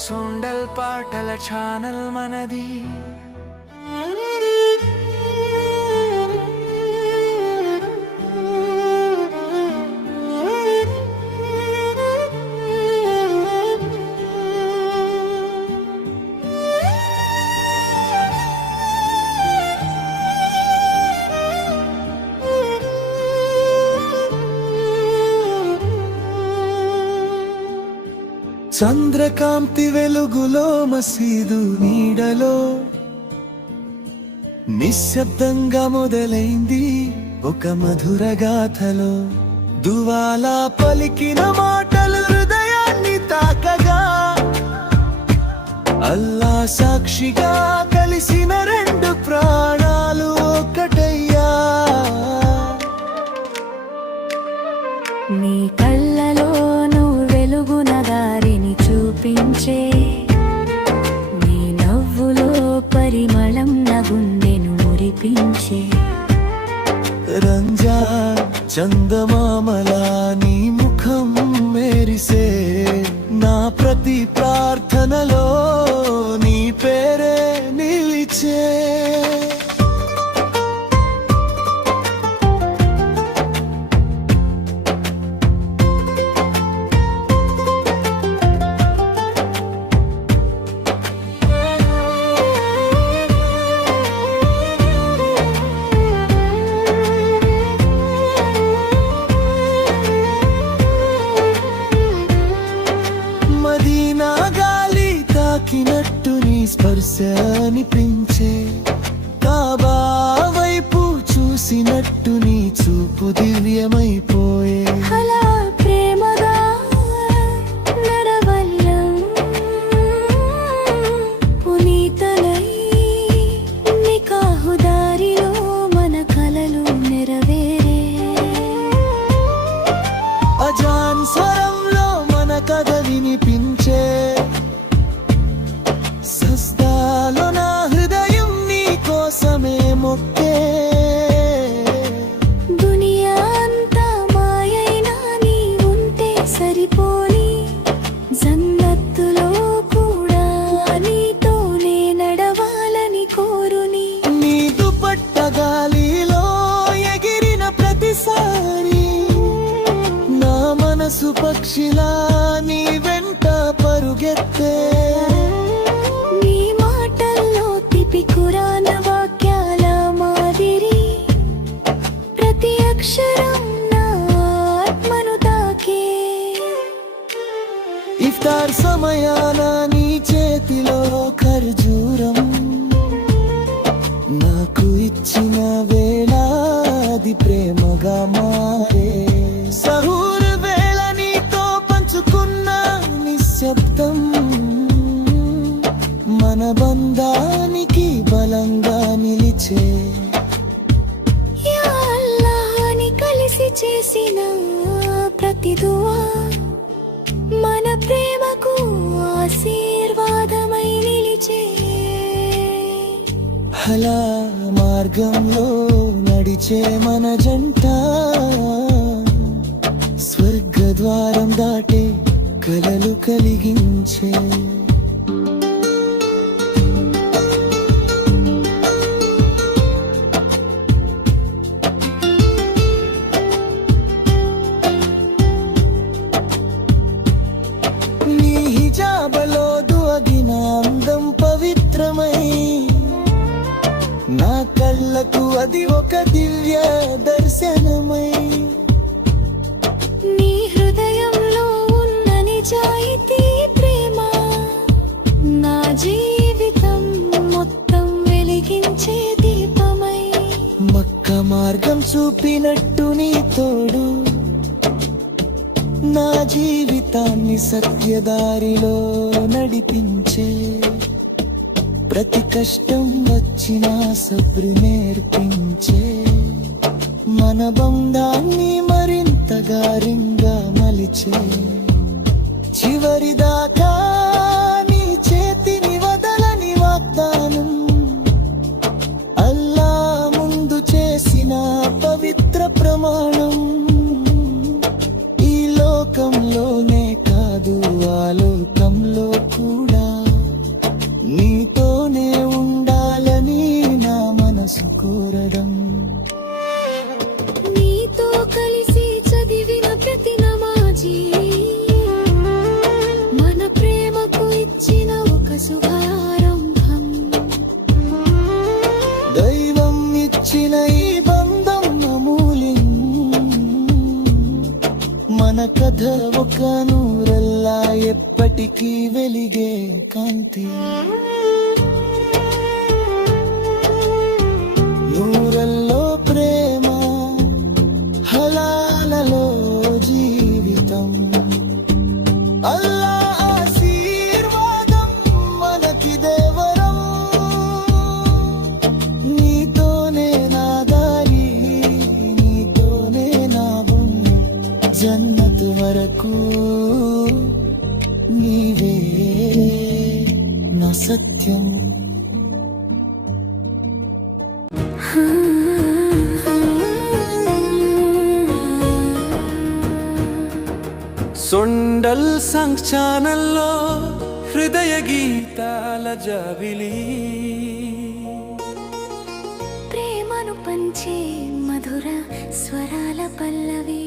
సొండల్ పాటల ఛానల్ మనది. చంద్రకాంతి వెలుగులో మసీదు నీడలో నిశ్శబ్దంగా మొదలైంది ఒక మధుర గాథలో. దువాలా పలికిన మాటలు హృదయాన్ని తాకగా, అల్లా సాక్షిగా కలిసిన రెండు ప్రాణాలు ఒక్కటయ్యా. నీ కళ్ళలో నువ్వు వెలుగున దారిని చూపించే, నీ నవ్వులో పరిమళం నా గుండెను మురిపించే. రంజా చందమామలా నీ ముఖం మెరిసే, నా ప్రతి ప్రార్థనలో నీ పేరే నిలిచే. తాకినట్టు నీ స్పర్శ అనిపించే, కాబా వైపు చూసినట్టు నీ చూపు దివ్యమైపోయే. అలా ప్రేమగా నడవల్లం పునీతలై నికాహు దారిలో మన కలలు నెరవేరే. అజాన్ స్వరంలో మన కథ వినిపించే, సస్తాలో నా హృదయం నీ కోసమే మొక్కే. దునియా అంతా మాయైనా నీ ఉంటే సరిపోని, జన్నత్తులో కూడా నీతోనే నడవాలని కోరుని. నీ దుపట్ట గాలిలో ఎగిరిన ప్రతిసారి నా మనసు పక్షిలా నీ వెంట పరుగెత్తే. ఖురాన్ వాక్యాల మాదిరి ప్రతి అక్షరం నా ఆత్మను తాకే. ఇఫ్తార్ సమయాన నీ చేతిలో ఖర్జూరం నాకు ఇచ్చిన వేళాది ప్రేమగా మారే. సహూర్ వేళ నీతో పంచుకున్న నిశ్శబ్దం మన బంధానికి బలంగా నిలిచే. యా అల్లాహ్ అని కలిసి చేసిన ప్రతి దువా మన ప్రేమకు ఆశీర్వాదమై నిలిచే. అలా మార్గంలో నడిచే మన జంట స్వర్గద్వారం దాటే కలలు కలిగించే. హిజాబలో దువగిన అందం పవిత్రమై, నా కళ్ళకు అది ఒక దివ్య దర్శనమై. నీ హృదయంలో ఉన్న నిజాయితీ ప్రేమ నా జీవితం మొత్తం వెలిగించే దీపమై. మక్క మార్గం చూపినట్టు నీ తోడు నా జీవితాన్ని సత్యదారిలో నడిపించే. ప్రతి కష్టం వచ్చినా సబ్రు నేర్పించే, మన బంధాన్ని మరింత గారింగా మలిచే. చివరిదాకా నీ చేతిని వదలని వాగ్దానం, అల్లా ముందు చేసిన పవిత్ర ప్రమాణం. ఈ లోకంలోనే కాదు ఆలో లోకంలో కూడా నీతోనే ఉండాలని నా మనసు కోరడం. నీతో కలిసి చదివిన ప్రతి నమాజీ మన ప్రేమకు ఇచ్చిన ఒక శుభారంభం. దైవం ఇచ్చిన ఈ బంధం అమూల్యం. మన కథ ఒక నూరల్లా ఎప్పటికీ వెలిగే కాంతి. నూరల్లో ప్రేమ, హలాలలో జీవితం. అల్లా ఆశీర్వాదం మనకిదే వరం. నీతోనే నా దారి, నీతోనే నా భూమి. జన్నత్ వరకు నీవే నా సత్యం. సొండల్ సంగ్ ఛానల్లో హృదయ గీతాల జాబిలి. ప్రేమను పంచే మధుర స్వరాల పల్లవి.